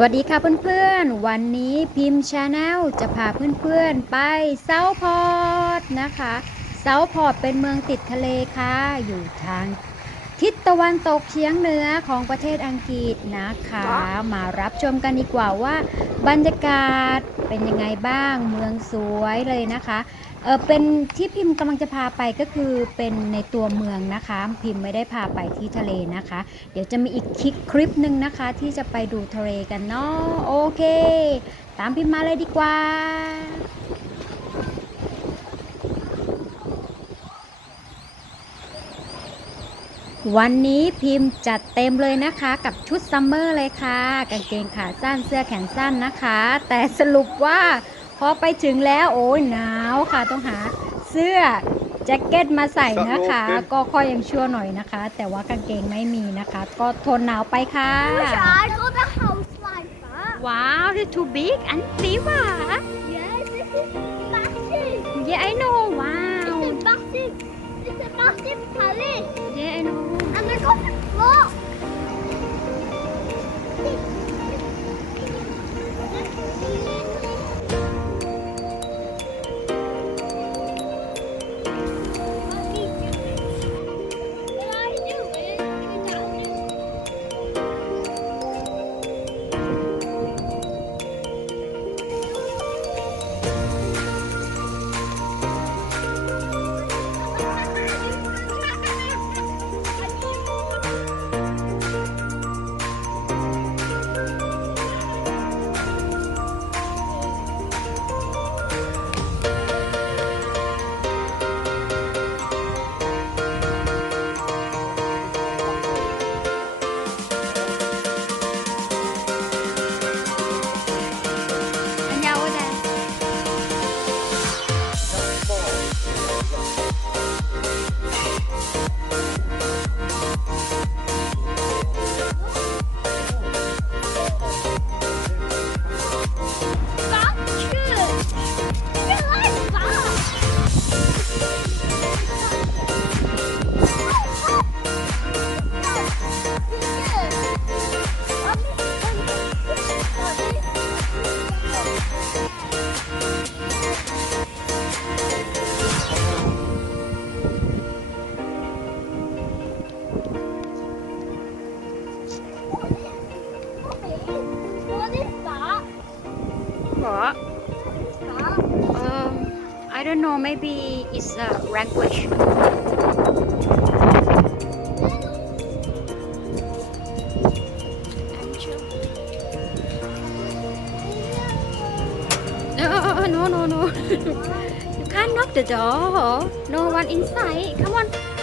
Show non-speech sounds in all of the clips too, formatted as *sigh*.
วัสดีค่ะเพื่อนๆ วันนี้พิมพ์ชาแนลจะพาเพื่อนๆ ไปเซาพอร์ตนะคะเซาพอร์ตเป็นเมืองติดทะเลค่ะ อยู่ทางทิศตะวันตกเฉียงเหนือของประเทศอังกฤษนะคะ มารับชมกันดีกว่าว่า บรรยากาศเป็นยังไงบ้างเมืองสวยเลยนะคะ เออเป็นที่พิมพ์กำลังจะพาไปก็คือเป็นในตัวเมืองนะคะ พิมพ์ไม่ได้พาไปที่ทะเลนะคะ เดี๋ยวจะมีอีกคลิปคลิปหนึ่งนะคะ ที่จะไปดูทะเลกันเนาะโอเค ตามพิมพ์มาเลยดีกว่าวันนี้พิมพ์จัดเต็มเลยนะคะกับชุดซัมเมอร์เลยค่ะ กางเกงขาสั้นเสื้อแขนสั้นนะคะ แต่สรุปว่า พอไปถึงแล้วโอ้ยหนาวค่ะต้องหาเสื้อแจ็คเก็ตมาใส่นะคะ ก็ค่อยยังชั่วหน่อยนะคะ แต่ว่ากางเกงไม่มีนะคะ ก็ทนหนาวไปค่ะ Wish I got a house like that. ว้าว it's too big and see ว่า Yes, this is massive. yeah I know ว้าว It's a massive. It's a massive palace, yeah I know and I got a clock. Don't know maybe it's a language No, no, no, no. *laughs* you can't knock the door. No one inside. Come on.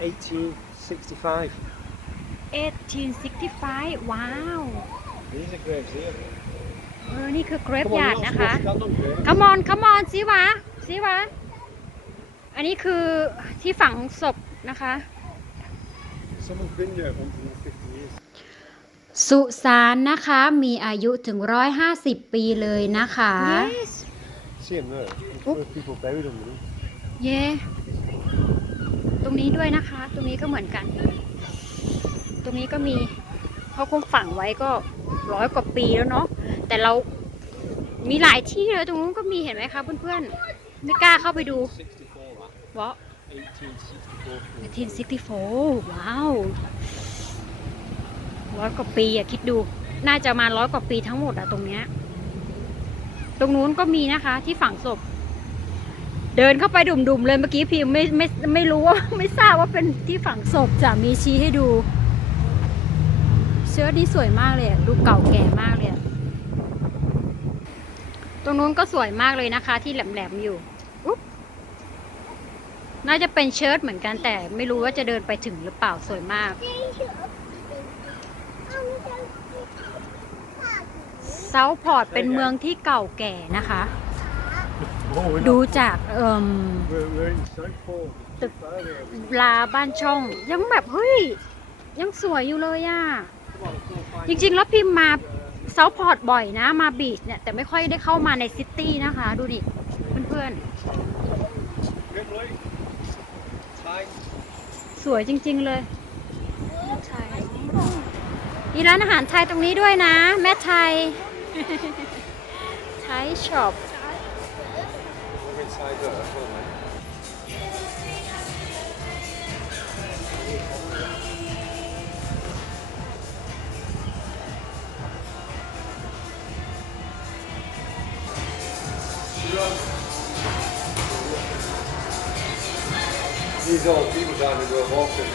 1865. 1865 ว้าว These are grapes here. เออ นี่คือเกรฟ Come ยา on, ร์ด you're not นะคะ supposed to stand on grapes. ขมอนขมอนสิวะสิวะ อันนี้คือที่ฝังศพนะคะ Someone's been here 150 years. สุสานนะคะมีอายุถึง 150 ปีเลยนะคะ yes See him there. There's Oop. where people buried underneath. เย่ ตรงนี้ด้วยนะคะ ตรงนี้ก็เหมือนกัน ตรงนี้ก็มีเขาคงฝังไว้ก็ร้อยกว่าปีแล้วเนาะแต่เรามีหลายที่เลยตรงนู้นก็มีเห็นไหมคะเพื่อนๆไม่กล้าเข้าไปดู64วะ 1864. 1864ว้าวร้อยกว่าปีอะคิดดู น่าจะมาร้อยกว่าปีทั้งหมดอะตรงเนี้ยตรงนู้นก็มีนะคะที่ฝังศพ เดินเข้าไปดุ่มๆเลยเมื่อกี้พิมไม่ไม่ไม่รู้ว่าไม่ทราบว่าเป็นที่ฝังศพจะมีชี้ให้ดูเสื้อนี้สวยมากเลยดูเก่าแก่มากเลยตรงนู้นก็สวยมากเลยนะคะ ที่แหลมๆอยู่น่าจะเป็นเชิ้ตเหมือนกันแต่ไม่รู้ว่าจะเดินไปถึงหรือเปล่าสวยมาก เซาท์พอร์ตเป็นเมืองที่เก่าแก่นะคะ ดู not, จากเอ่ม we're, we're in Southport. The- Earlier. ลาบ้านช่อง ยังแบบเฮ้ย ยังสวยอยู่เลยอะ จริง ๆ แล้วพิมพ์มาเซาท์พอร์ตบ่อยนะ มาบีชเนี่ย แต่ไม่ค่อยได้เข้ามาในซิตี้นะคะ ดูดิเพื่อน Good boy. Hi. ๆสวยจริง ๆ เลยมีร้านอาหารไทยตรงนี้ด้วยนะ แม่ไทย ไทยช็อป These old people trying to go walking.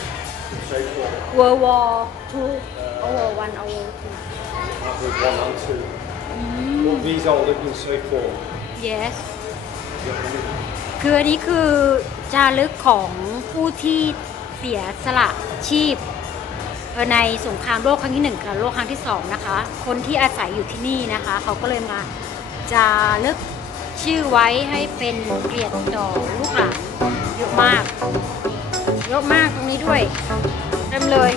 World War Two, uh, World One, World Two. One and Two. Mm. These old have been so. Yes. คืออันนี้คือจารึกของผู้ที่เสียสละชีพในสงครามโลกครั้งที่หนึ่งกับโลกครั้งที่สองนะคะ คนที่อาศัยอยู่ที่นี่นะคะ เขาก็เลยมาจารึกชื่อไว้ให้เป็นเกียรติต่อลูกหลานเยอะมากเยอะมากตรงนี้ด้วยเต็มเลย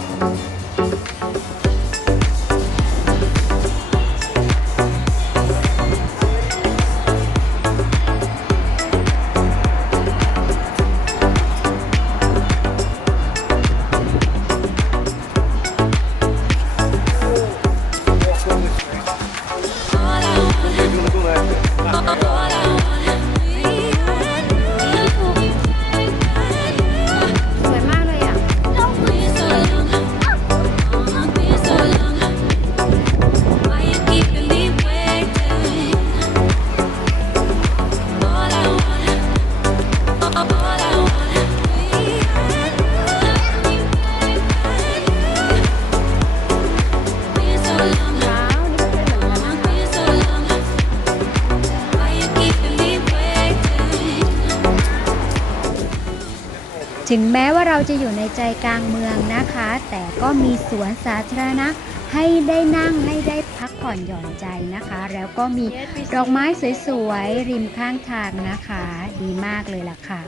ถึงแม้ว่าเราจะอยู่ในใจกลางเมืองนะคะ แต่ก็มีสวนสาธารณะให้ได้นั่งให้ได้พักผ่อนหย่อนใจนะคะ แล้วก็มีดอกไม้สวยๆ ริมข้างทางนะคะ ดีมากเลยล่ะค่ะ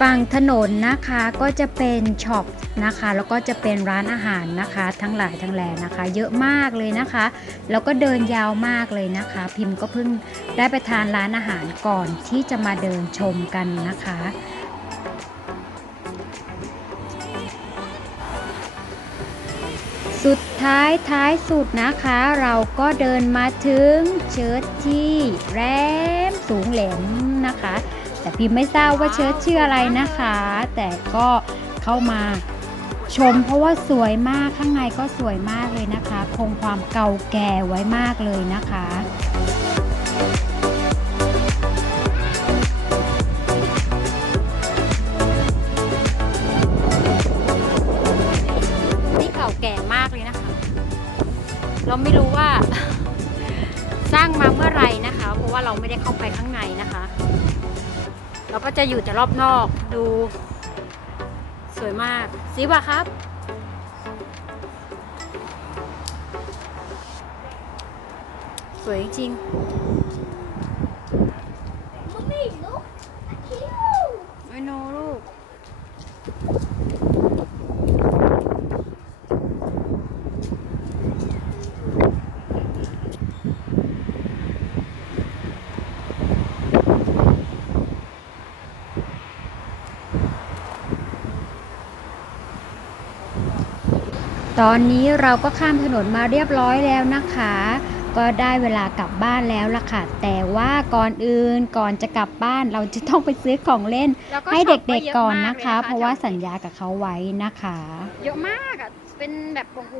ฝั่งถนนนะคะก็จะเป็นช็อปนะคะ แล้วก็จะเป็นร้านอาหารนะคะ ทั้งหลายทั้งแหล่นะคะ เยอะมากเลยนะคะ แล้วก็เดินยาวมากเลยนะคะ พิมพ์ก็เพิ่งได้ไปทานร้านอาหารก่อนที่จะมาเดินชมกันนะคะสุดท้ายท้ายสุดนะคะ เราก็เดินมาถึงเชิร์ชที่แรมสูงแหลมนะคะ แต่พิมไม่ทราบว่าเชิร์ชชื่ออะไรนะคะ แต่ก็เข้ามาชมเพราะว่าสวยมากข้างในก็สวยมากเลยนะคะ คงความเก่าแก่ไว้มากเลยนะคะนี่เก่าแก่มากเลยนะคะ เราไม่รู้ว่า สร้างมาเมื่อไหร่นะคะ เพราะว่าเราไม่ได้เข้าไปข้างใน เราก็จะอยู่แต่รอบนอกดู สวยมากสีบ่ะครับ สวยจริง Mommy, look. Cute. ไม่โนลูก ตอนนี้เราก็ข้ามถนนมาเรียบร้อยแล้วนะคะ ก็ได้เวลากลับบ้านแล้วล่ะค่ะ แต่ว่าก่อนอื่นก่อนจะกลับบ้านเราจะต้องไปซื้อของเล่นแล้วก็ให้ช็อปเด็กๆก่อนยนะมากลยคะ เพราะว่าสัญญากับเขาไว้นะคะ เยอะมากอะ เป็นแบบโอ้โห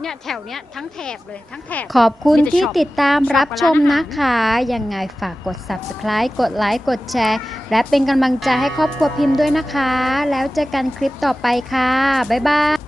เนี่ยแถวเนี้ยทั้งแถบเลยทั้งแถบ ขอบคุณมีแต่ที่ช็อปติดตามรับชมช็อปกับร้านอาหารนะคะ ยังไงฝากกด subscribe กดไลค์กดแชร์ และเป็นกำลังใจให้ครอบครัวพิมพ์ด้วยนะคะ แล้วเจอกันคลิปต่อไปค่ะ บ๊ายบาย